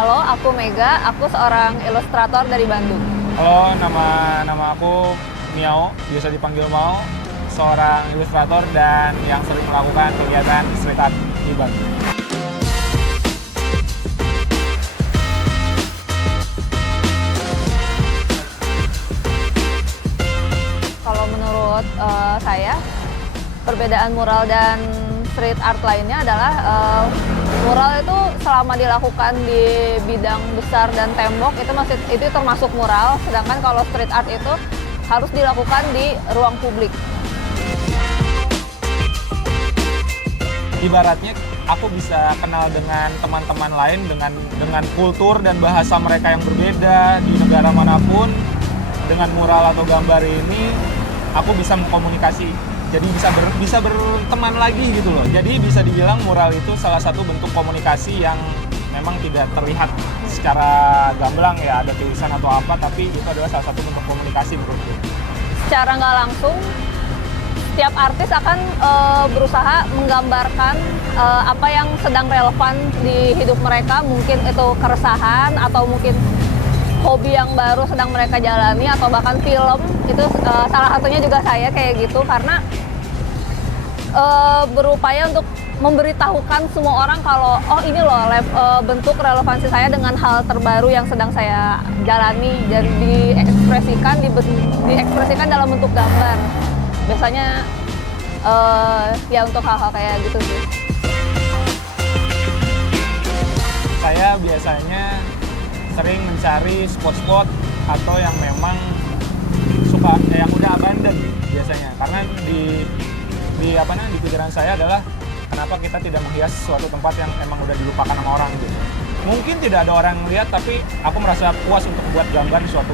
Halo, aku Mega. Aku seorang ilustrator dari Bandung. Halo, nama aku Miao, biasa dipanggil Mao, seorang ilustrator dan yang sering melakukan kegiatan street art di Bandung. Kalau menurut saya, perbedaan mural dan street art lainnya adalah mural itu selama dilakukan di bidang besar dan tembok itu termasuk mural, sedangkan kalau street art itu harus dilakukan di ruang publik. Ibaratnya aku bisa kenal dengan teman-teman lain dengan kultur dan bahasa mereka yang berbeda di negara manapun. Dengan mural atau gambar ini aku bisa mengkomunikasi. Jadi bisa berteman lagi gitu loh. Jadi bisa dibilang mural itu salah satu bentuk komunikasi yang memang tidak terlihat secara gamblang ya, ada tulisan atau apa, tapi itu adalah salah satu bentuk komunikasi menurutku. Secara nggak langsung, setiap artis akan berusaha menggambarkan apa yang sedang relevan di hidup mereka, mungkin itu keresahan atau mungkin hobi yang baru sedang mereka jalani atau bahkan film. Itu salah satunya juga saya kayak gitu, karena berupaya untuk memberitahukan semua orang kalau oh ini loh bentuk relevansi saya dengan hal terbaru yang sedang saya jalani, dan diekspresikan dalam bentuk gambar. Biasanya ya untuk hal-hal kayak gitu sih. Saya biasanya sering mencari spot-spot atau yang memang yang udah abandon biasanya, karena di pikiran saya adalah kenapa kita tidak menghias suatu tempat yang emang udah dilupakan sama orang gitu. Mungkin tidak ada orang lihat, tapi aku merasa puas untuk membuat suatu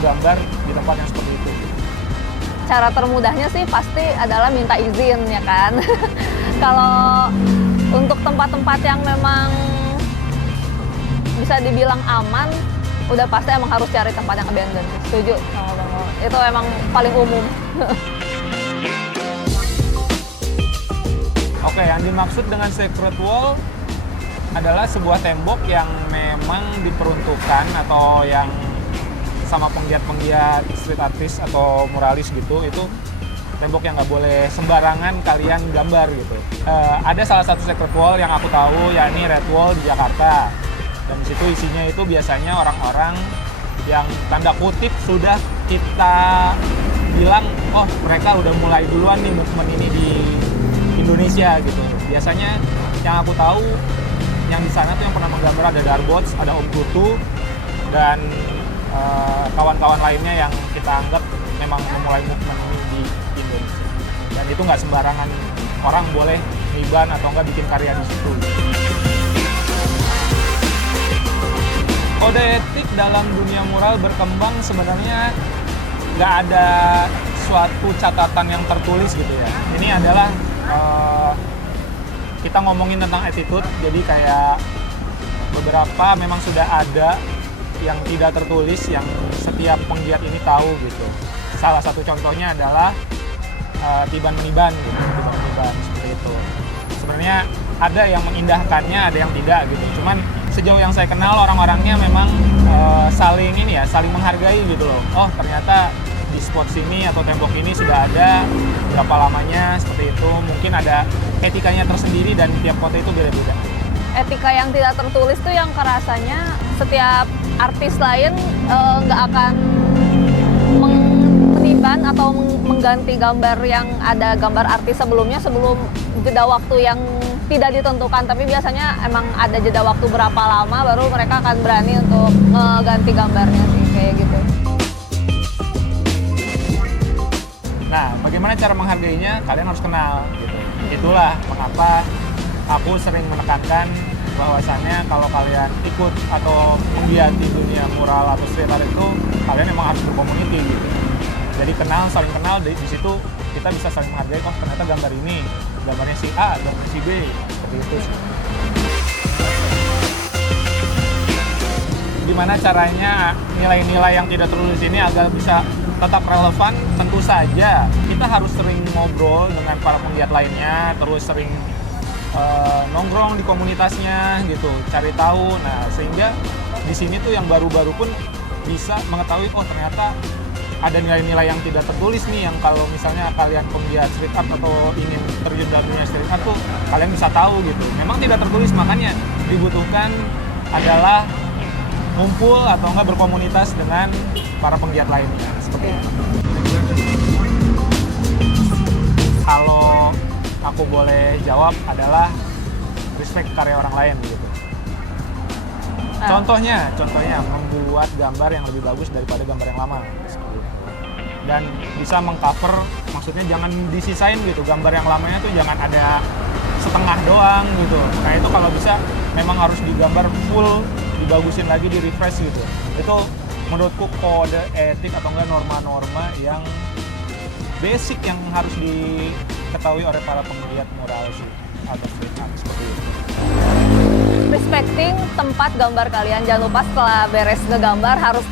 gambar di tempat yang seperti itu. Cara termudahnya sih pasti adalah minta izin ya kan. Kalau untuk tempat-tempat yang memang bisa dibilang aman, udah pasti emang harus cari tempat yang abandoned. Setuju sama Bang Mo. Itu emang paling umum. Oke, yang dimaksud dengan sacred wall adalah sebuah tembok yang memang diperuntukkan atau yang sama penggiat-penggiat street artist atau muralis gitu, itu tembok yang nggak boleh sembarangan kalian gambar gitu. Ada salah satu sacred wall yang aku tahu, yakni Red Wall di Jakarta. Dan di situ isinya itu biasanya orang-orang yang tanda kutip sudah kita bilang, oh mereka udah mulai duluan nih movement ini di Indonesia gitu. Biasanya yang aku tahu yang di sana tuh yang pernah menggambar ada Darbots, ada Om Kutu, dan kawan-kawan lainnya yang kita anggap memang memulai movement ini di Indonesia. Dan itu nggak sembarangan orang boleh niban atau nggak bikin karya di situ. Kode etik dalam dunia mural berkembang sebenarnya nggak ada suatu catatan yang tertulis gitu ya. Ini adalah kita ngomongin tentang attitude, jadi kayak beberapa memang sudah ada yang tidak tertulis yang setiap penggiat ini tahu gitu. Salah satu contohnya adalah tiban meniban gitu, tiban meniban seperti itu. Sebenarnya ada yang mengindahkannya, ada yang tidak gitu. Cuman sejauh yang saya kenal orang-orangnya memang saling menghargai gitu loh. Oh ternyata di spot sini atau tembok ini sudah ada berapa lamanya seperti itu. Mungkin ada etikanya tersendiri dan tiap kota itu beda-beda. Etika yang tidak tertulis tuh yang kerasanya setiap artis lain nggak akan meniban atau mengganti gambar yang ada gambar artis sebelum jeda waktu yang tidak ditentukan, tapi biasanya emang ada jeda waktu berapa lama baru mereka akan berani untuk ganti gambarnya sih, kayak gitu. Nah, bagaimana cara menghargainya? Kalian harus kenal gitu. Itulah mengapa aku sering menekankan bahwasannya kalau kalian ikut atau menggiat di dunia mural atau street art itu, kalian emang harus berkomuniti gitu. Jadi saling kenal, di situ kita bisa saling menghargai, oh ternyata gambar ini, gambarnya si A, gambar si B, seperti itu sih. Gimana caranya nilai-nilai yang tidak tertulis ini agar bisa tetap relevan? Tentu saja kita harus sering ngobrol dengan para penggiat lainnya, terus sering nongkrong di komunitasnya gitu, cari tahu. Nah, sehingga di sini tuh yang baru-baru pun bisa mengetahui, oh ternyata ada nilai-nilai yang tidak tertulis nih, yang kalau misalnya kalian penggiat street art atau ingin terjun dalam dunia street art tuh kalian bisa tahu gitu. Memang tidak tertulis, makanya dibutuhkan adalah ngumpul atau enggak berkomunitas dengan para penggiat lainnya seperti itu. Kalau aku boleh jawab adalah respect karya orang lain gitu. Contohnya membuat gambar yang lebih bagus daripada gambar yang lama seperti itu. Dan bisa mengcover, maksudnya jangan disisain gitu, gambar yang lamanya tuh jangan ada setengah doang gitu. Nah itu kalau bisa memang harus digambar full, dibagusin lagi, di refresh gitu. Itu menurutku kode etik atau enggak norma-norma yang basic yang harus diketahui oleh para penggiat muralis atau street art seperti itu. Respecting tempat gambar kalian. Jangan lupa setelah beres ngegambar harus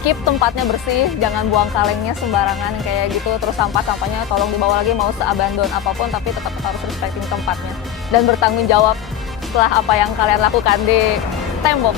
keep tempatnya bersih, jangan buang kalengnya sembarangan kayak gitu. Terus sampah-sampahnya tolong dibawa lagi, mau seabandon apapun, tapi tetap harus respecting tempatnya dan bertanggung jawab setelah apa yang kalian lakukan di tembok.